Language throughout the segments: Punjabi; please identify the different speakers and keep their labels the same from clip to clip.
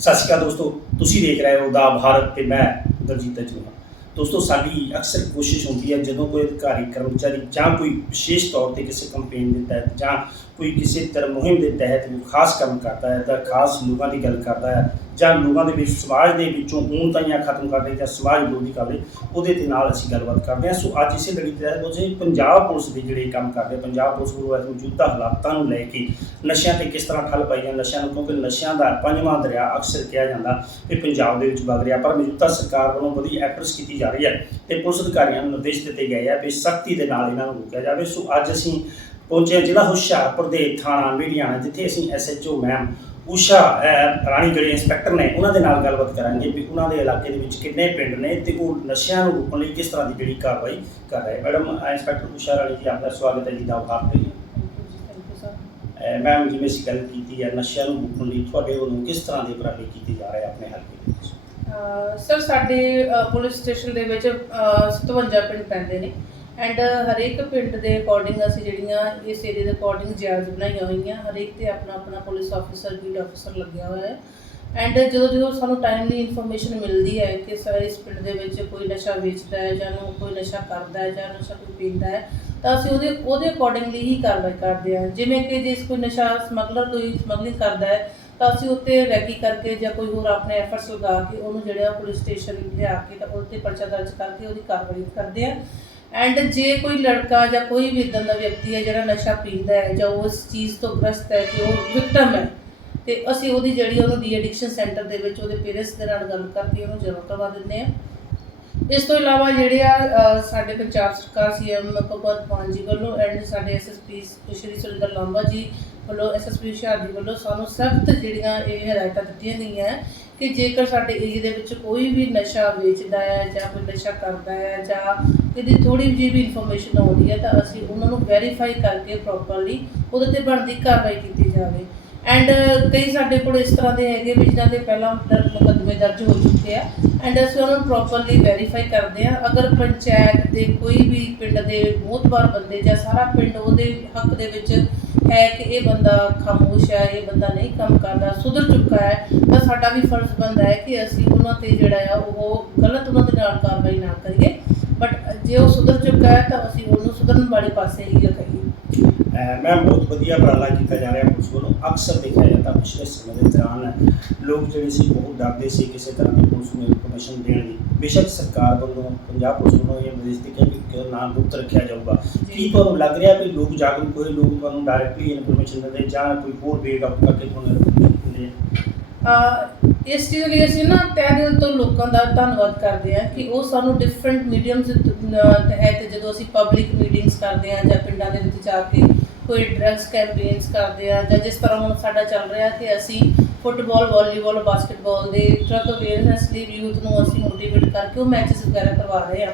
Speaker 1: ਸਤਿ ਸ਼੍ਰੀ ਅਕਾਲ ਦੋਸਤੋ, ਤੁਸੀਂ ਦੇਖ ਰਹੇ ਹੋ ਦਾ ਭਾਰਤ ਤੇ ਮੈਂ ਦਰਜੀਤ ਜੁਹਾ ਦੋਸਤੋ, ਸਾਡੀ ਅਕਸਰ ਕੋਸ਼ਿਸ਼ ਹੁੰਦੀ ਹੈ ਜਦੋਂ ਕੋਈ ਅਧਿਕਾਰੀ, ਕਰਮਚਾਰੀ ਜਾਂ ਕੋਈ ਵਿਸ਼ੇਸ਼ ਤੌਰ ਤੇ ਕਿਸੇ ਕੰਪੇਨ ਦੇ ਤਹਿਤ ਜਾਂ ਕੋਈ ਕਿਸੇ ਤਰ੍ਹਾਂ ਮੁਹਿੰਮ ਦੇ ਤਹਿਤ ਕੋਈ ਖਾਸ ਕੰਮ ਕਰਦਾ ਹੈ ਤਾਂ ਖਾਸ ਲੋਕਾਂ ਦੀ ਗੱਲ ਕਰਦਾ ਹੈ ਜਾਂ ਲੋਕਾਂ ਦੇ ਵਿੱਚ ਸਮਾਜ ਦੇ ਵਿੱਚੋਂ ਊਣਤਾਈਆਂ ਖਤਮ ਕਰਦੇ ਜਾਂ ਸਮਾਜ ਵਿਰੋਧੀ ਕਰਦੇ ਉਹਦੇ ਦੇ ਨਾਲ ਅਸੀਂ ਗੱਲਬਾਤ ਕਰਦੇ ਹਾਂ। ਸੋ ਅੱਜ ਇਸੇ ਲੜੀ ਤਹਿਤ ਉਹ ਜੀ ਪੰਜਾਬ ਪੁਲਿਸ ਦੇ ਜਿਹੜੇ ਕੰਮ ਕਰਦੇ ਪੰਜਾਬ ਪੁਲਿਸ ਵੱਲੋਂ ਇਸ ਮੌਜੂਦਾ ਹਾਲਾਤਾਂ ਨੂੰ ਲੈ ਕੇ ਨਸ਼ਿਆਂ ਤੇ ਕਿਸ ਤਰ੍ਹਾਂ ਠੱਲ ਪਾਈ ਜਾਂ ਨਸ਼ਿਆਂ ਨੂੰ ਕਿਉਂਕਿ ਨਸ਼ਿਆਂ ਦਾ ਪੰਜਵਾਂ ਦਰਿਆ ਅਕਸਰ ਕਿਹਾ ਜਾਂਦਾ ਕਿ ਪੰਜਾਬ ਦੇ ਵਿੱਚ ਵਗ ਰਿਹਾ, ਪਰ ਮੌਜੂਦਾ ਸਰਕਾਰ ਵੱਲੋਂ ਵਧੀ ਐਫਰਟਸ ਕੀਤੀ ਜਾ ਰਹੀ ਹੈ ਤੇ ਪੁਲਿਸ ਅਧਿਕਾਰੀਆਂ ਨੂੰ ਨਿਰਦੇਸ਼ ਦਿੱਤੇ ਗਏ ਆ ਵੀ ਸਖਤੀ ਦੇ ਨਾਲ ਇਹਨਾਂ ਨੂੰ ਰੋਕਿਆ ਜਾਵੇ। ਸੋ ਅੱਜ ਅਸੀਂ ਪਹੁੰਚੇ ਹਾਂ ਜ਼ਿਲ੍ਹਾ ਹੁਸ਼ਿਆਰਪੁਰ ਦੇ ਥਾਣਾ ਮੀਡੀਆਣਾ ਜਿੱਥੇ ਅਸੀਂ ਐਸਐਚਓ ਮੈਮ ਊਸ਼ਾ ਅਹ, ਰਾਣੀ ਜਿਹੜੇ ਇੰਸਪੈਕਟਰ ਨੇ ਉਹਨਾਂ ਦੇ ਨਾਲ ਗੱਲਬਾਤ ਕਰਾਂਗੇ ਵੀ ਉਹਨਾਂ ਦੇ ਇਲਾਕੇ ਦੇ ਵਿੱਚ ਕਿੰਨੇ ਪਿੰਡ ਨੇ ਤੇ ਉਹ ਨਸ਼ਿਆਂ ਨੂੰ ਰੋਕਣ ਲਈ ਕਿਸ ਤਰ੍ਹਾਂ ਦੀ ਜਿਹੜੀ ਕਾਰਵਾਈ ਕਰ ਰਹੇ। ਮੈਡਮ ਅਹ, ਇੰਸਪੈਕਟਰ ਊਸ਼ਾ ਰਾਣੀ ਜੀ ਆਪਦਾ ਸਵਾਗਤ ਹੈ ਜੀ ਦਾ ਭਾਰਤ ਲਈ ਮੈਮ ਜਿਵੇਂ ਅਸੀਂ ਗੱਲ ਕੀਤੀ ਹੈ ਨਸ਼ਿਆਂ ਨੂੰ ਰੋਕਣ ਲਈ ਤੁਹਾਡੇ ਵੱਲੋਂ ਕਿਸ ਤਰ੍ਹਾਂ ਦੇ ਉਪਰਾਲੇ ਕੀਤੇ ਜਾ ਰਹੇ ਆ ਆਪਣੇ ਹਲਕੇ ਦੇ ਵਿੱਚ?
Speaker 2: ਅਹ ਸਰ ਸਾਡੇ ਅਹ, ਪੁਲਿਸ ਸਟੇਸ਼ਨ ਦੇ ਵਿੱਚ ਅਹ, 57 ਪਿੰਡ ਪੈਂਦੇ ਨੇ। ਐਂਡ uh, ਹਰੇਕ ਪਿੰਡ ਦੇ ਅਕੋਰਡਿੰਗ ਅਸੀਂ ਜਿਹੜੀਆਂ ਇਸ ਏਰੀਆ ਦੇ ਅਕੋਰਡਿੰਗ ਜਾਇਜ਼ ਬਣਾਈਆਂ ਹੋਈਆਂ, ਹਰੇਕ ਤੇ ਆਪਣਾ ਆਪਣਾ ਪੁਲਿਸ ਆਫੀਸਰ ਬੀਟ ਆਫੀਸਰ ਲੱਗਿਆ ਹੋਇਆ ਹੈ। ਐਂਡ ਜਦੋਂ ਜਦੋਂ ਸਾਨੂੰ ਟਾਈਮਲੀ ਇਨਫੋਰਮੇਸ਼ਨ ਮਿਲਦੀ ਹੈ ਕਿ ਸਰ ਇਸ ਪਿੰਡ ਦੇ ਵਿੱਚ ਕੋਈ ਨਸ਼ਾ ਵੇਚਦਾ ਹੈ ਜਾਂ ਕੋਈ ਨਸ਼ਾ ਕਰਦਾ ਹੈ ਜਾਂ ਨਸ਼ਾ ਕੋਈ ਪੀਂਦਾ ਹੈ, ਤਾਂ ਅਸੀਂ ਉਹਦੇ ਉਹਦੇ ਅਕੋਰਡਿੰਗਲੀ ਹੀ ਕਾਰਵਾਈ ਕਰਦੇ ਹਾਂ। ਜਿਵੇਂ ਕਿ ਜੇ ਕੋਈ ਨਸ਼ਾ ਸਮਗਲਰ ਕੋਈ ਸਮਗਲਿੰਗ ਕਰਦਾ ਹੈ, ਤਾਂ ਅਸੀਂ ਉੱਤੇ ਰੈਕੀ ਕਰਕੇ ਜਾਂ ਕੋਈ ਹੋਰ ਆਪਣੇ ਐਫਰਟਸ ਲਗਾ ਕੇ ਉਹਨੂੰ ਜਿਹੜਾ ਪੁਲਿਸ ਸਟੇਸ਼ਨ ਲਿਆ ਕੇ ਤਾਂ ਉਹਦੇ ਪਰਚਾ ਦਰਜ ਕਰਕੇ ਉਹਦੀ ਕਾਰਵਾਈ ਕਰਦੇ ਹਾਂ। ਐਂਡ ਜੇ ਕੋਈ ਲੜਕਾ ਜਾਂ ਕੋਈ ਵੀ ਇਦਾਂ ਦਾ ਵਿਅਕਤੀ ਹੈ ਜਿਹੜਾ ਨਸ਼ਾ ਪੀਂਦਾ ਹੈ ਜਾਂ ਉਸ ਚੀਜ਼ ਤੋਂ ਗ੍ਰਸਤ ਹੈ ਕਿ ਉਹ ਵਿਕਟਮ ਹੈ, ਤੇ ਅਸੀਂ ਉਹਦੀ ਜਿਹੜੀ ਉਹਨੂੰ ਡੀ ਐਡਿਕਸ਼ਨ ਸੈਂਟਰ ਦੇ ਵਿੱਚ ਉਹਦੇ ਪੇਰੈਂਟਸ ਦੇ ਨਾਲ ਗੱਲ ਕਰਕੇ ਉਹਨੂੰ ਜਮ੍ਹਾਂ ਕਰਵਾ ਦਿੰਦੇ ਆ ਇਸ ਤੋਂ ਇਲਾਵਾ ਜਿਹੜੇ ਆ ਸਾਡੇ ਪੰਜਾਬ ਸਰਕਾਰ ਸੀਐਮ ਭਗਵੰਤ ਮਾਨ ਜੀ ਵੱਲੋਂ ਐਂਡ ਸਾਡੇ ਐਸਐਸਪੀ ਸ਼੍ਰੀ ਸੁਰਿੰਦਰ ਲਾਂਬਾ ਜੀ ਵੱਲੋਂ ਐਸਐਸਪੀ ਹੁਸ਼ਿਆਰ ਜੀ ਵੱਲੋਂ ਸਾਨੂੰ ਸਖਤ ਜਿਹੜੀਆਂ ਇਹ ਹਦਾਇਤਾਂ ਦਿੱਤੀਆਂ ਗਈਆਂ ਹੈ ਕਿ ਜੇਕਰ ਸਾਡੇ ਏਰੀਆ ਦੇ ਵਿੱਚ ਕੋਈ ਵੀ ਨਸ਼ਾ ਵੇਚਦਾ ਹੈ ਜਾਂ ਕੋਈ ਨਸ਼ਾ ਕਰਦਾ ਹੈ ਜਾਂ ਇਹਦੀ ਥੋੜੀ ਜਿਹੀ ਵੀ ਇਨਫੋਰਮੇਸ਼ਨ ਆਉਂਦੀ ਹੈ ਤਾਂ ਅਸੀਂ ਉਹਨਾਂ ਨੂੰ ਵੈਰੀਫਾਈ ਕਰਕੇ ਪ੍ਰੋਪਰਲੀ ਉਹਦੇ ਤੇ ਬਣਦੀ ਕਾਰਵਾਈ ਕੀਤੀ ਜਾਵੇ। ਐਂਡ uh, ਕਈ ਸਾਡੇ ਕੋਲ ਇਸ ਤਰ੍ਹਾਂ ਦੇ ਹੈਗੇ ਵੀ ਜਿਨ੍ਹਾਂ ਦੇ ਪਹਿਲਾਂ ਮੁਕੱਦਮੇ ਦਰਜ ਹੋ ਚੁੱਕੇ ਆ। ਐਂਡ ਅਸੀਂ ਉਹਨਾਂ ਨੂੰ ਪ੍ਰੋਪਰਲੀ ਵੈਰੀਫਾਈ ਕਰਦੇ ਆ। ਅਗਰ ਪੰਚਾਇਤ ਦੇ ਕੋਈ ਵੀ ਪਿੰਡ ਦੇ ਮੋਤਬਾਰ ਬੰਦੇ ਜਾਂ ਸਾਰਾ ਪਿੰਡ ਉਹਦੇ ਹੱਕ ਦੇ ਵਿੱਚ ਹੈ ਕਿ ਇਹ ਬੰਦਾ ਖਾਮੋਸ਼ ਹੈ ਇਹ ਬੰਦਾ ਨਹੀਂ ਕੰਮ ਕਰਦਾ, ਸੁਧਰ ਚੁੱਕਾ ਹੈ, ਤਾਂ ਸਾਡਾ ਵੀ ਫਰਜ਼ ਬਣਦਾ ਹੈ ਕਿ ਅਸੀਂ ਉਹਨਾਂ ਤੇ ਜਿਹੜਾ ਆ, ਉਹ ਗਲਤ ਉਹਨਾਂ ਦੇ ਨਾਲ ਕਾਰਵਾਈ ਨਾ ਕਰੀਏ। ਬਟ ਜੇ ਉਹ ਸੁਧਰ ਚੁੱਕਾ ਹੈ, ਤਾਂ ਅਸੀਂ ਉਹਨੂੰ ਸੁਧਰਨ ਵਾਲੇ ਪਾਸੇ ਹੀ ਲਗਾਈਏ।
Speaker 1: ਮੈਮ ਬਹੁਤ ਵਧੀਆ ਉਪਰਾਲਾ ਕੀਤਾ ਜਾ ਰਿਹਾ ਪੁਲਿਸ ਵੱਲੋਂ। ਅਕਸਰ ਦੇਖਿਆ ਜਾਂਦਾ ਪਿਛਲੇ ਸਮੇਂ ਦੇ ਦੌਰਾਨ ਲੋਕ ਜਿਹੜੇ ਸੀ ਬਹੁਤ ਡਰਦੇ ਸੀ ਕਿਸੇ ਤਰ੍ਹਾਂ ਦੀ ਪੁਲਿਸ ਨੂੰ ਇਨਫੋਰਮੇਸ਼ਨ ਦੇਣ ਦੀ ਬੇਸ਼ੱਕ ਸਰਕਾਰ ਵੱਲੋਂ ਪੰਜਾਬ ਪੁਲਿਸ ਵੱਲੋਂ ਇਹ ਨਿਰਦੇਸ਼ ਦਿੱਤੇ ਕਿ ਕਿ ਨਾਮ ਗੁਪਤ ਰੱਖਿਆ ਜਾਊਗਾ। ਕੀ ਤੁਹਾਨੂੰ ਲੱਗ ਰਿਹਾ ਵੀ ਲੋਕ ਜਾਗਰੂਕ ਹੋਏ ਲੋਕ ਤੁਹਾਨੂੰ ਡਾਇਰੈਕਟਲੀ ਇਨਫੋਰਮੇਸ਼ਨ ਦਿੰਦੇ ਜਾਂ ਕੋਈ ਹੋਰ ਵੇ ਆਊਟ ਕਰਕੇ ਤੁਹਾਨੂੰ ਦਿੰਦੇ ਆ?
Speaker 2: ਇਸ ਚੀਜ਼ ਲਈ ਅਸੀਂ ਨਾ ਤਹਿ ਦਿਲ ਤੋਂ ਲੋਕਾਂ ਦਾ ਧੰਨਵਾਦ ਕਰਦੇ ਹਾਂ ਕਿ ਉਹ ਸਾਨੂੰ ਡਿਫਰੈਂਟ ਮੀਡੀਅਮਸ ਤਹਿਤ ਜਦੋਂ ਅਸੀਂ ਪਬਲਿਕ ਮੀਟਿੰਗਸ ਕਰਦੇ ਹਾਂ ਜਾਂ ਪਿੰਡਾਂ ਦੇ ਵਿੱਚ ਜਾ ਕੇ ਕੋਈ ਡਰੱਗਸ ਕੈਂਪੇਨਸ ਕਰਦੇ ਹਾਂ ਜਾਂ ਜਿਸ ਤਰ੍ਹਾਂ ਹੁਣ ਸਾਡਾ ਚੱਲ ਰਿਹਾ ਕਿ ਅਸੀਂ ਫੁੱਟਬਾਲ ਵਾਲੀਬਾਲ ਬਾਸਕਟਬਾਲ ਦੇ ਟਰੱਕ ਅਵੇਅਰਨੈਸ ਲਈ ਯੂਥ ਨੂੰ ਅਸੀਂ ਮੋਟੀਵੇਟ ਕਰਕੇ ਉਹ ਮੈਚਸ ਵਗੈਰਾ ਕਰਵਾ ਰਹੇ ਹਾਂ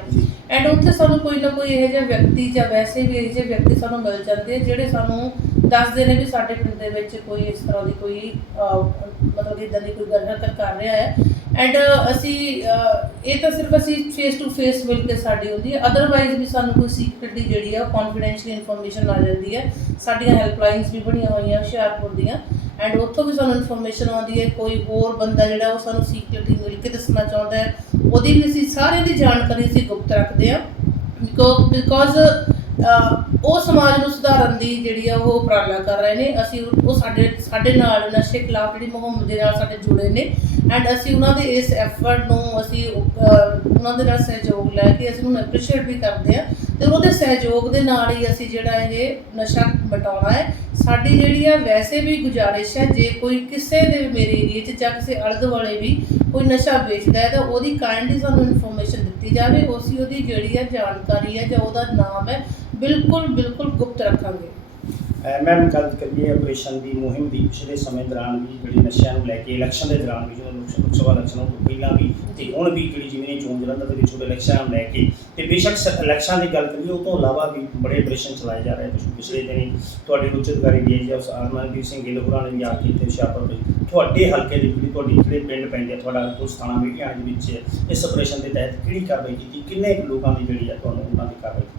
Speaker 2: ਐਂਡ ਉੱਥੇ ਸਾਨੂੰ ਕੋਈ ਨਾ ਕੋਈ ਇਹੋ ਜਿਹਾ ਵਿਅਕਤੀ ਜਾਂ ਵੈਸੇ ਵੀ ਇਹੋ ਜਿਹੇ ਵਿਅਕਤੀ ਸਾਨੂੰ ਮਿਲ ਜਾਂਦੇ ਆ ਜਿਹੜੇ ਸਾਨੂੰ ਦੱਸਦੇ ਨੇ ਵੀ ਸਾਡੇ ਪਿੰਡ ਦੇ ਵਿੱਚ ਕੋਈ ਇਸ ਤਰ੍ਹਾਂ ਦੀ ਕੋਈ ਮਤਲਬ ਇਦਾਂ ਦੀ ਕੋਈ ਗੱਲ ਹਰਕਤ ਕਰ ਰਿਹਾ ਹੈ। ਐਂਡ ਅਸੀਂ ਇਹ ਤਾਂ ਸਿਰਫ ਅਸੀਂ ਫੇਸ ਟੂ ਫੇਸ ਮਿਲ ਕੇ ਸਾਡੀ ਹੁੰਦੀ ਹੈ। ਅਦਰਵਾਈਜ਼ ਵੀ ਸਾਨੂੰ ਕੋਈ ਸੀਕ੍ਰੇਟਲੀ ਜਿਹੜੀ ਆ ਕੌਨਫੀਡੈਂਸ਼ੀਅਲ ਇਨਫੋਰਮੇਸ਼ਨ ਆ ਜਾਂਦੀ ਹੈ। ਸਾਡੀਆਂ ਹੈਲਪਲਾਈਨਸ ਵੀ ਬਣੀਆਂ ਹੋਈਆਂ ਹੁਸ਼ਿਆਰਪੁਰ ਦੀਆਂ ਐਂਡ ਉੱਥੋਂ ਵੀ ਸਾਨੂੰ ਇਨਫੋਰਮੇਸ਼ਨ ਆਉਂਦੀ ਹੈ। ਕੋਈ ਹੋਰ ਬੰਦਾ ਜਿਹੜਾ, ਉਹ ਸਾਨੂੰ ਸੀਕ੍ਰੇਟਲੀ ਮਿਲ ਕੇ ਦੱਸਣਾ ਚਾਹੁੰਦਾ ਹੈ। ਉਹਦੀ ਵੀ ਅਸੀਂ ਸਾਰੇ ਦੀ ਜਾਣਕਾਰੀ ਅਸੀਂ ਗੁਪਤ ਰੱਖਦੇ ਹਾਂ। ਬਿਕੋਜ਼ ਉਹ ਸਮਾਜ ਨੂੰ ਸੁਧਾਰਨ ਦੀ ਜਿਹੜੀ ਆ ਉਹ ਉਪਰਾਲਾ ਕਰ ਰਹੇ ਨੇ। ਅਸੀਂ ਉਹ ਸਾਡੇ ਸਾਡੇ ਨਾਲ ਨਸ਼ੇ ਖਿਲਾਫ ਜਿਹੜੀ ਮੁਹਿੰਮ ਦੇ ਨਾਲ ਸਾਡੇ ਜੁੜੇ ਨੇ। ਐਂਡ ਅਸੀਂ ਉਹਨਾਂ ਦੇ ਇਸ ਐਫਰਟ ਨੂੰ ਅਸੀਂ ਉਹਨਾਂ ਦੇ ਨਾਲ ਸਹਿਯੋਗ ਲੈ ਕੇ ਅਸੀਂ ਉਹਨੂੰ ਐਪਰੀਸ਼ੀਏਟ ਵੀ ਕਰਦੇ ਆ ਤੇ ਉਹਦੇ ਸਹਿਯੋਗ ਦੇ ਨਾਲ ਹੀ ਅਸੀਂ ਜਿਹੜਾ ਇਹ ਨਸ਼ਾ ਮਿਟਾਉਣਾ ਹੈ। ਸਾਡੀ ਜਿਹੜੀ ਆ ਵੈਸੇ ਵੀ ਗੁਜ਼ਾਰਿਸ਼ ਹੈ, ਜੇ ਕੋਈ ਕਿਸੇ ਦੇ ਮੇਰੇ ਏਰੀਏ 'ਚ ਜਾਂ ਕਿਸੇ ਅਲੱਗ ਵਾਲੇ ਵੀ ਕੋਈ ਨਸ਼ਾ ਵੇਚਦਾ ਹੈ, ਤਾਂ ਉਹਦੀ ਕਾਇੰਡਲੀ ਸਾਨੂੰ ਇਨਫੋਰਮੇਸ਼ਨ ਦਿੱਤੀ ਜਾਵੇ। ਉਸੇ ਉਹਦੀ ਜਿਹੜੀ ਆ ਜਾਣਕਾਰੀ ਹੈ ਜਾਂ ਉਹਦਾ ਨਾਮ ਹੈ ਬਿਲਕੁਲ ਬਿਲਕੁਲ ਗੁਪਤ ਰੱਖਾਂਗੇ
Speaker 1: ਮੈਮ ਗੱਲ ਕਰੀਏ ਆਪਰੇਸ਼ਨ ਦੀ ਮੁਹਿੰਮ ਦੀ, ਪਿਛਲੇ ਸਮੇਂ ਦੌਰਾਨ ਵੀ ਜਿਹੜੀ ਨਸ਼ਿਆਂ ਨੂੰ ਲੈ ਕੇ ਇਲੈਕਸ਼ਨ ਦੇ ਦੌਰਾਨ ਵੀ ਜਦੋਂ ਲੋਕ ਸਭਾ ਇਲੈਕਸ਼ਨ ਤੋਂ ਪਹਿਲਾਂ ਵੀ ਤੇ ਹੁਣ ਵੀ ਜਿਹੜੀ ਜਿਵੇਂ ਚੋਣ ਜਲੰਧਰ ਦੇ ਵਿੱਚ ਉਹਦੇ ਇਲੈਕਸ਼ਨਾਂ ਨੂੰ ਲੈ ਕੇ ਤੇ ਬੇਸ਼ੱਕ ਸ- ਇਲੈਕਸ਼ਨ ਦੀ ਗੱਲ ਕਰੀਏ, ਉਹ ਤੋਂ ਇਲਾਵਾ ਵੀ ਬੜੇ ਆਪਰੇਸ਼ਨ ਚਲਾਏ ਜਾ ਰਹੇ ਤੁਸੀਂ ਪਿਛਲੇ ਦਿਨੀ ਤੁਹਾਡੇ ਉੱਚ ਅਧਿਕਾਰੀ ਡੀਆਈਜੀ ਅਫਸਰ ਅਰਮਨਦੀਪ ਸਿੰਘ ਗਿੱਲਪੁਰਾ ਨੇ ਵੀ ਆ ਕੇ ਇੱਥੇ ਹੁਸ਼ਿਆਰਪੁਰ ਦੇ ਤੁਹਾਡੇ ਹਲਕੇ ਦੇ ਜਿਹੜੀ ਤੁਹਾਡੀ ਜਿਹੜੇ ਪਿੰਡ ਪੈਂਦੇ ਆ, ਤੁਹਾਡਾ ਪੁਲਿਸ ਥਾਣਾ ਮੀਡੀਆ ਦੇ ਵਿੱਚ ਇਸ ਆਪਰੇਸ਼ਨ ਦੇ ਤਹਿਤ ਕਿਹੜੀ ਕਾਰਵਾਈ ਕੀਤੀ, ਕਿੰਨੇ ਲੋਕਾਂ ਦੀ ਜਿਹੜੀ ਆ, ਤੁਹਾਨੂੰ ਉਹਨਾਂ ਦੀ ਕਾਰਵਾਈ ਕੀਤੀ?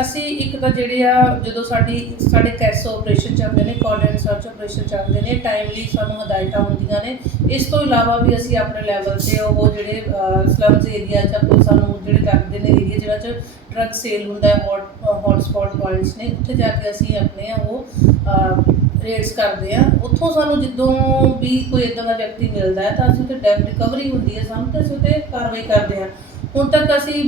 Speaker 2: ਅਸੀਂ ਇੱਕ ਤਾਂ ਜਿਹੜੇ ਆ, ਜਦੋਂ ਸਾਡੀ, ਸਾਡੇ ਕੈਸ ਆਪਰੇਸ਼ਨ ਚੱਲਦੇ ਨੇ ਕੋਆਰਡੀਨੇਟ ਸਰਚ ਆਪਰੇਸ਼ਨ ਚੱਲਦੇ ਨੇ ਟਾਈਮਲੀ ਸਾਨੂੰ ਹਦਾਇਤਾਂ ਹੁੰਦੀਆਂ ਨੇ। ਇਸ ਤੋਂ ਇਲਾਵਾ ਵੀ ਅਸੀਂ ਆਪਣੇ ਲੈਵਲ ਤੇ ਉਹ ਜਿਹੜੇ ਸਲਮਸ ਏਰੀਆ ਜਾਂ ਕੋਈ ਸਾਨੂੰ ਜਿਹੜੇ ਕਰਦੇ ਨੇ ਏਰੀਆ ਜਿਹੜਾ ਚ ਡਰੱਗ ਸੇਲ ਹੁੰਦਾ ਹੈ ਹੌਟ ਹੌਟ ਸਪੌਟ ਪੁਆਇੰਟਸ ਨੇ, ਉੱਥੇ ਜਾ ਕੇ ਅਸੀਂ ਆਪਣੇ ਆ ਉਹ ਰੇਡਸ ਕਰਦੇ ਆ। ਉੱਥੋਂ ਸਾਨੂੰ ਜਦੋਂ ਵੀ ਕੋਈ ਇਦਾਂ ਦਾ ਵਿਅਕਤੀ ਮਿਲਦਾ ਹੈ, ਤਾਂ ਅਸੀਂ ਉੱਥੇ ਡੈਮ ਰਿਕਵਰੀ ਹੁੰਦੀ ਹੈ, ਸਾਨੂੰ ਤੇ ਅਸੀਂ ਉੱਤੇ ਕਾਰਵਾਈ ਕਰਦੇ ਆ ਹੁਣ ਤੱਕ ਅਸੀਂ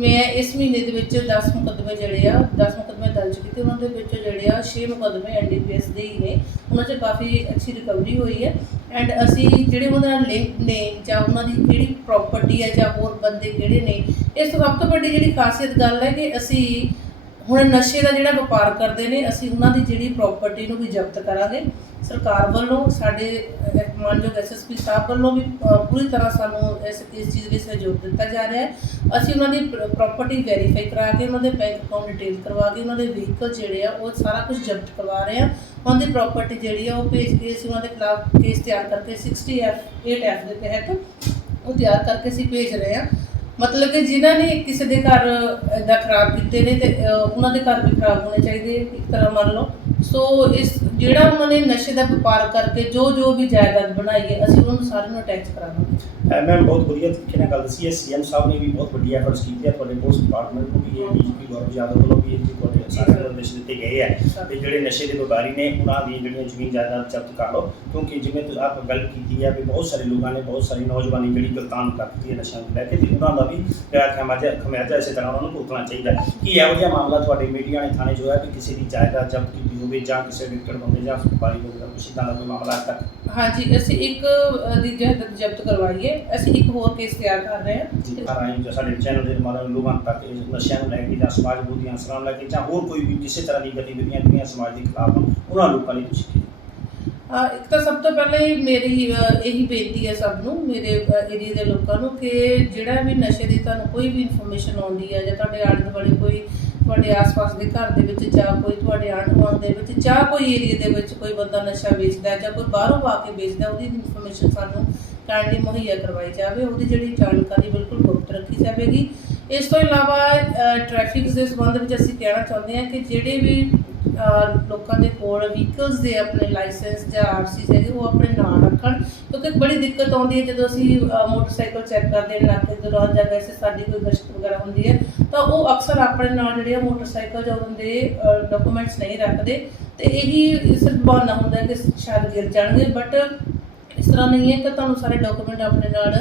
Speaker 2: ਮੈਂ ਇਸ ਮਹੀਨੇ ਦੇ ਵਿੱਚ 10 ਮੁਕੱਦਮੇ ਜਿਹੜੇ ਆ 10 ਮੁਕੱਦਮੇ ਦਰਜ ਕੀਤੇ ਉਹਨਾਂ ਦੇ ਵਿੱਚ ਜਿਹੜੇ ਆ 6 ਮੁਕੱਦਮੇ ਐਨਡੀਪੀਐਸ ਦੇ ਹੀ ਨੇ। ਉਹਨਾਂ 'ਚ ਕਾਫੀ ਅੱਛੀ ਰਿਕਵਰੀ ਹੋਈ ਹੈ ਐਂਡ ਅਸੀਂ ਜਿਹੜੇ ਉਹਨਾਂ ਨਾਲ ਲਿੰਕ ਨੇ ਜਾਂ ਉਹਨਾਂ ਦੀ ਕਿਹੜੀ ਪ੍ਰਾਪਰਟੀ ਹੈ ਜਾਂ ਹੋਰ ਬੰਦੇ ਕਿਹੜੇ ਨੇ ਇਸ ਤੋਂ ਸਭ ਤੋਂ ਵੱਡੀ ਜਿਹੜੀ ਖਾਸੀਅਤ ਗੱਲ ਹੈ ਕਿ ਅਸੀਂ ਹੁਣ ਨਸ਼ੇ ਦਾ ਜਿਹੜਾ ਵਪਾਰ ਕਰਦੇ ਨੇ, ਅਸੀਂ ਉਹਨਾਂ ਦੀ ਜਿਹੜੀ ਪ੍ਰਾਪਰਟੀ ਨੂੰ ਵੀ ਜ਼ਬਤ ਕਰਾਂਗੇ। ਸਰਕਾਰ ਵੱਲੋਂ ਸਾਡੇ ਅਹ, ਮਾਨਯੋਗ ਐਸਐਸਪੀ ਸਾਹਿਬ ਵੱਲੋਂ ਵੀ ਪੂਰੀ ਤਰ੍ਹਾਂ ਸਾਨੂੰ ਇਸ ਇਸ ਚੀਜ਼ ਵਿੱਚ ਸਹਿਯੋਗ ਦਿੱਤਾ ਜਾ ਰਿਹਾ ਹੈ। ਅਸੀਂ ਉਹਨਾਂ ਦੀ ਪ੍ਰਾਪਰਟੀ ਵੈਰੀਫਾਈ ਕਰਾ ਕੇ ਉਹਨਾਂ ਦੇ ਬੈਂਕ ਅਕਾਊਂਟ ਡਿਟੇਲ ਕਰਵਾ ਕੇ ਉਹਨਾਂ ਦੇ ਵਹੀਕਲ ਜਿਹੜੇ ਆ ਉਹ ਸਾਰਾ ਕੁਝ ਜ਼ਬਤ ਕਰਵਾ ਰਹੇ ਆ ਉਹਨਾਂ ਦੀ ਪ੍ਰਾਪਰਟੀ ਜਿਹੜੀ ਆ ਉਹ ਭੇਜ ਕੇ ਅਸੀਂ ਉਹਨਾਂ ਦੇ ਖਿਲਾਫ ਕੇਸ ਤਿਆਰ ਕਰਕੇ 60 ਐਫ 8 ਐਫ ਦੇ ਤਹਿਤ ਉਹ ਤਿਆਰ ਕਰਕੇ ਅਸੀਂ ਭੇਜ ਰਹੇ ਆ ਮਤਲਬ ਕਿ ਜਿਨ੍ਹਾਂ ਨੇ ਕਿਸੇ ਦੇ ਘਰ ਇਦਾਂ ਖਰਾਬ ਕੀਤੇ ਨੇ ਤੇ ਉਹਨਾਂ ਦੇ ਘਰ ਵੀ ਖਰਾਬ ਹੋਣੇ ਚਾਹੀਦੇ ਇੱਕ ਤਰ੍ਹਾਂ ਮੰਨ ਲਓ। ਸੋ ਇਸ ਜਿਹੜਾ ਉਹਨਾਂ ਨੇ ਨਸ਼ੇ ਦਾ ਵਪਾਰ ਕਰਕੇ ਜੋ ਜੋ ਵੀ ਜਾਇਦਾਦ ਬਣਾਈ ਹੈ, ਅਸੀਂ ਉਹਨਾਂ ਨੂੰ ਸਾਰਿਆਂ ਨੂੰ ਟੈਕਸ ਕਰਾਵਾਂਗੇ।
Speaker 1: ਮੈਂ ਬਹੁਤ ਵਧੀਆ ਤਰੀਕੇ ਨਾਲ ਗੱਲ ਦੱਸੀ ਹੈ। ਸੀਐਮ ਸਾਹਿਬ ਨੇ ਵੀ ਬਹੁਤ ਵੱਡੀ ਐਫਰਟਸ ਕੀਤੀ ਹੈ। ਤੁਹਾਡੇ ਪੁਲਿਸ ਡਿਪਾਰਟਮੈਂਟ ਨੂੰ ਵੀ ਇਹ ਡੀਜੀਪੀ ਗੌਰਵ ਯਾਦਵ ਵੱਲੋਂ ਵੀ ਇਹ ਜੀ ਤੁਹਾਡੇ ਸਾਰੇ ਨਿਰਦੇਸ਼ ਦਿੱਤੇ ਗਏ ਹੈ। ਤੇ ਜਿਹੜੇ ਨਸ਼ੇ ਦੇ ਵਪਾਰੀ ਨੇ ਉਹਨਾਂ ਦੀ ਜਿਹੜੀਆਂ ਜ਼ਮੀਨ ਜਾਇਦਾਦ ਜ਼ਬਤ ਕਰ ਲਓ। ਕਿਉਂਕਿ ਜਿਵੇਂ ਤੁਸੀਂ ਆਪ ਗੱਲ ਕੀਤੀ ਹੈ ਵੀ ਬਹੁਤ ਸਾਰੇ ਲੋਕਾਂ ਨੇ ਬਹੁਤ ਸਾਰੀ ਨੌਜਵਾਨੀ ਜਿਹੜੀ ਗਲਤਾਨ ਕਰਤੀ ਹੈ ਨਸ਼ਿਆਂ ਨੂੰ ਲੈ ਕੇ ਤੇ ਉਹਨਾਂ ਦਾ ਵੀ ਜਿਹੜਾ ਖਮਾਜਾ ਖਮਿਆਜਾ ਇਸੇ ਤਰ੍ਹਾਂ ਉਹਨਾਂ ਨੂੰ ਭੁਗਤਣਾ ਚਾਹੀਦਾ ਹੈ। ਕੀ ਇਹੋ ਜਿਹਾ ਮਾਮਲਾ ਤੁਹਾਡੇ ਮੀਡੀਆ ਨੇ ਥਾਣੇ ਜੋ ਹੈ ਵੀ ਕਿਸੇ ਦੀ ਜਾਇਦਾਦ ਜ਼ਬਤ ਕੀਤੀ ਹੋਵੇ ਜਾਂ ਕਿਸੇ ਵਿਕਟ ਬੰਦੇ ਜਾਂ ਵਪਾਰੀ ਬੰਦੇ ਦਾ ਕੁਛ ਇੱਦਾਂ ਦਾ ਕੋਈ ਮਾਮਲਾ ਅੱਜ ਤੱਕ
Speaker 2: ਹਾਂਜੀ ਅਸੀਂ ਇੱਕ ਦੀ ਜਾਇਦਾਦ ਜ਼ਬਤ ਕਰਵਾਈ ਹੈ। ਅਸੀਂ ਇੱਕ ਹੋਰ ਕੇਸ ਤਿਆਰ ਕਰ ਰਹੇ ਹਾਂ।
Speaker 1: ਜੀ ਸਾਡੇ ਚੈਨਲ ਦੇ ਮਾध्यਮ ਲੋਕਾਂ ਤੱਕ ਨਸ਼ਿਆਂ ਨੂੰ ਲੈ ਕੇ ਜਾਂ ਸਮਾਜ ਅਨਸਰਾਂ ਨੂੰ ਲੈ ਕੇ ਜਾਂ ਹੋਰ ਕੋਈ ਵੀ ਕਿਸੇ ਤਰ੍ਹਾਂ ਦੀ ਗਤੀਵਿਧੀਆਂ ਜਿਹੜੀਆਂ ਸਮਾਜ ਦੇ ਖਿਲਾਫ ਹਨ ਉਹਨਾਂ ਲੋਕਾਂ ਲਈ ਤੁਸੀਂ ਕੀ
Speaker 2: ਹਾਂ? ਇੱਕ ਤਾਂ ਸਭ ਤੋਂ ਪਹਿਲਾਂ ਹੀ ਮੇਰੀ ਅਹ, ਇਹੀ ਬੇਨਤੀ ਹੈ ਸਭ ਨੂੰ ਮੇਰੇ ਏਰੀਆ ਦੇ ਲੋਕਾਂ ਨੂੰ ਕਿ ਜਿਹੜਾ ਵੀ ਨਸ਼ੇ ਦੀ ਤੁਹਾਨੂੰ ਕੋਈ ਵੀ ਇਨਫੋਰਮੇਸ਼ਨ ਆਉਂਦੀ ਹੈ ਜਾਂ ਤੁਹਾਡੇ ਆਲੇ ਦੁਆਲੇ ਕੋਈ ਤੁਹਾਡੇ ਆਸ-ਪਾਸ ਦੇ ਘਰ ਦੇ ਵਿੱਚ ਜਾਂ ਕੋਈ ਤੁਹਾਡੇ ਆਂਢ-ਗੁਆਂਢ ਦੇ ਵਿੱਚ ਜਾਂ ਕੋਈ ਏਰੀਆ ਦੇ ਵਿੱਚ ਕੋਈ ਬੰਦਾ ਨਸ਼ਾ ਵੇਚਦਾ ਹੈ ਜਾਂ ਕੋਈ ਬਾਹਰੋਂ ਆ ਕੇ ਵੇਚਦਾ ਹੈ, ਉਹਦੀ ਇਨਫੋਰਮੇਸ਼ਨ ਸਾਨੂੰ ਕਾਇੰਡਲੀ ਮੁਹੱਈਆ ਕਰਵਾਈ ਜਾਵੇ ਉਹਦੀ ਜਿਹੜੀ ਜਾਣਕਾਰੀ ਬਿਲਕੁਲ ਗੁਪਤ ਰੱਖੀ ਜਾਵੇਗੀ। ਇਸ ਤੋਂ ਇਲਾਵਾ ਟ੍ਰੈਫਿਕ ਦੇ ਸੰਬੰਧ ਵਿੱਚ ਅਸੀਂ ਕਹਿਣਾ ਚਾਹੁੰਦੇ ਹਾਂ ਕਿ ਜਿਹੜੇ ਵੀ ਲੋਕਾਂ ਦੇ ਕੋਲ ਵਹੀਕਲਸ ਦੇ ਆਪਣੇ ਲਾਇਸੈਂਸ ਜਾਂ ਆਰਸੀ ਹੈਗੇ, ਉਹ ਆਪਣੇ ਨਾਲ ਰੱਖਣ, ਕਿਉਂਕਿ ਬੜੀ ਦਿੱਕਤ ਆਉਂਦੀ ਹੈ ਜਦੋਂ ਅਸੀਂ ਮੋਟਰਸਾਈਕਲ ਚੈੱਕ ਕਰਦੇ ਹਾਂ, ਇਲਾਕੇ ਦੇ ਦੌਰਾਨ ਜਾਂ ਵੈਸੇ ਸਾਡੀ ਕੋਈ ਗਸ਼ਤ ਵਗੈਰਾ ਹੁੰਦੀ ਹੈ, ਤਾਂ ਉਹ ਅਕਸਰ ਆਪਣੇ ਨਾਲ ਜਿਹੜੇ ਆ ਮੋਟਰਸਾਈਕਲ ਜਾਂ ਉਹਨਾਂ ਦੇ ਡਾਕੂਮੈਂਟਸ ਨਹੀਂ ਰੱਖਦੇ, ਤੇ ਇਹੀ ਸਿਰਫ ਬਹਾਨਾ ਹੁੰਦਾ ਕਿ ਸ਼ਾਇਦ ਗਿਰ ਜਾਣਗੇ ਬਟ ਇਸ ਤਰ੍ਹਾਂ ਨਹੀਂ ਹੈ ਕਿ ਤੁਹਾਨੂੰ ਸਾਰੇ ਡਾਕੂਮੈਂਟ ਆਪਣੇ ਨਾਲ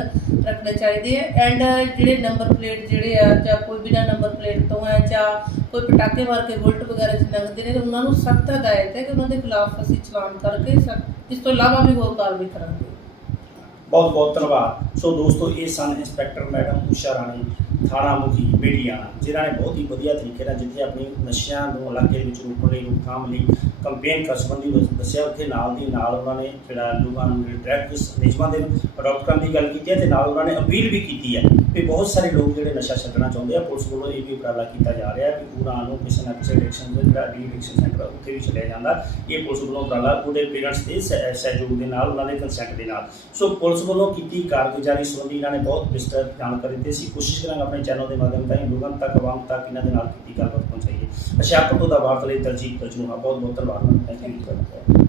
Speaker 2: ਰੱਖਣੇ ਚਾਹੀਦੇ ਹੈ। ਐਂਡ ਜਿਹੜੇ ਨੰਬਰ ਪਲੇਟ ਜਿਹੜੇ ਆ, ਜਾਂ ਕੋਈ ਬਿਨਾ ਨੰਬਰ ਪਲੇਟ ਤੋਂ ਹੈ, ਜਾਂ ਕੋਈ ਪਟਾਕੇ ਮਾਰ ਕੇ ਬੁਲਟ ਵਗੈਰਾ ਚ ਨੇ ਤੇ ਉਹਨਾਂ ਨੂੰ ਸਖਤ ਹਦਾਇਤ ਹੈ ਕਿ ਉਹਨਾਂ ਦੇ ਖਿਲਾਫ ਅਸੀਂ ਚਲਾਨ ਕਰਕੇ ਇਸ ਤੋਂ ਇਲਾਵਾ ਵੀ ਹੋਰ ਕਾਰਵਾਈ ਕਰਾਂਗੇ।
Speaker 1: ਬਹੁਤ ਬਹੁਤ ਧੰਨਵਾਦ। ਸੋ ਦੋਸਤੋ, ਇਹ ਸਨ ਇੰਸਪੈਕਟਰ ਮੈਡਮ ਉਸ਼ਾ ਰਾਣੀ। ਥਾਣਾ ਮੁਖੀ ਬੇੜੀਆਂ ਜਿਨ੍ਹਾਂ ਨੇ ਬਹੁਤ ਹੀ ਵਧੀਆ ਤਰੀਕੇ ਨਾਲ ਜਿੱਥੇ ਆਪਣੀ ਨਸ਼ਿਆਂ ਨੂੰ ਇਲਾਕੇ ਵਿੱਚ ਰੋਕਣ ਲਈ, ਰੋਕਥਾਮ ਲਈ ਕੰਪੇਨ ਕਰ ਸੰਬੰਧੀ ਦੱਸ- ਦੱਸਿਆ, ਉੱਥੇ ਨਾਲ ਦੀ ਨਾਲ ਉਹਨਾਂ ਨੇ ਜਿਹੜਾ ਲੋਕਾਂ ਨੂੰ ਡਾਇਰੈਕਟ ਨਿਯਮਾਂ ਦੇ ਡਾਕਟਰਾਂ ਦੀ ਗੱਲ ਕੀਤੀ ਹੈ ਤੇ ਨਾਲ ਉਹਨਾਂ ਨੇ ਅਪੀਲ ਵੀ ਕੀਤੀ ਹੈ। ਵੀ ਬਹੁਤ ਸਾਰੇ ਲੋਕ ਜਿਹੜੇ ਨਸ਼ਾ ਛੱਡਣਾ ਚਾਹੁੰਦੇ ਆ, ਪੁਲਿਸ ਵੱਲੋਂ ਇਹ ਵੀ ਉਪਰਾਲਾ ਕੀਤਾ ਜਾ ਰਿਹਾ ਵੀ ਉਹਨਾਂ ਨੂੰ ਕਿਸੇ ਨਾ ਕਿਸੇ ਐਡਿਕਸ਼ਨ ਦੇ ਜਿਹੜਾ ਐਡਿਕਸ਼ਨ ਸੈਂਟਰ ਉੱਥੇ ਵੀ ਛੱਡਿਆ ਜਾਂਦਾ। ਇਹ ਪੁਲਿਸ ਵੱਲੋਂ ਉਪਰਾਲਾ ਉਹਦੇ ਪੇਰੈਂਟਸ ਦੇ ਸਹਿਯੋਗ ਦੇ ਨਾਲ, ਉਹਨਾਂ ਦੇ ਕੰਸੈਂਟ ਦੇ ਨਾਲ। ਸੋ ਪੁਲਿਸ ਵੱਲੋਂ ਕੀਤੀ ਕਾਰਗੁਜ਼ਾਰੀ ਸੰਬੰਧੀ ਇਹਨਾਂ ਨੇ ਬਹੁਤ ਵਿਸਤ੍ਰਿਤ ਜਾਣਕਾਰੀ ਦਿੱਤੀ ਸੀ। ਕੋਸ਼ਿਸ਼ ਕਰਾਂਗੇ ਆਪਣੇ ਚੈਨਲ ਦੇ ਮਾਧਿਅਮ ਰਾਹੀਂ ਲੋਕਾਂ ਤੱਕ, ਆਵਾਮ ਤੱਕ ਇਹਨਾਂ ਦੇ ਨਾਲ ਕੀਤੀ ਗੱਲਬਾਤ ਪਹੁੰਚਾਈਏ। ਅਸ਼ਿਆਪੁਰ ਤੋਂ ਦਾ ਵਾਰਤਾ ਲਈ ਦਲਜੀਤ ਕਜਨੂਹਾ ਬਹੁਤ ਬਹੁਤ ਧੰਨਵਾਦ। Thank you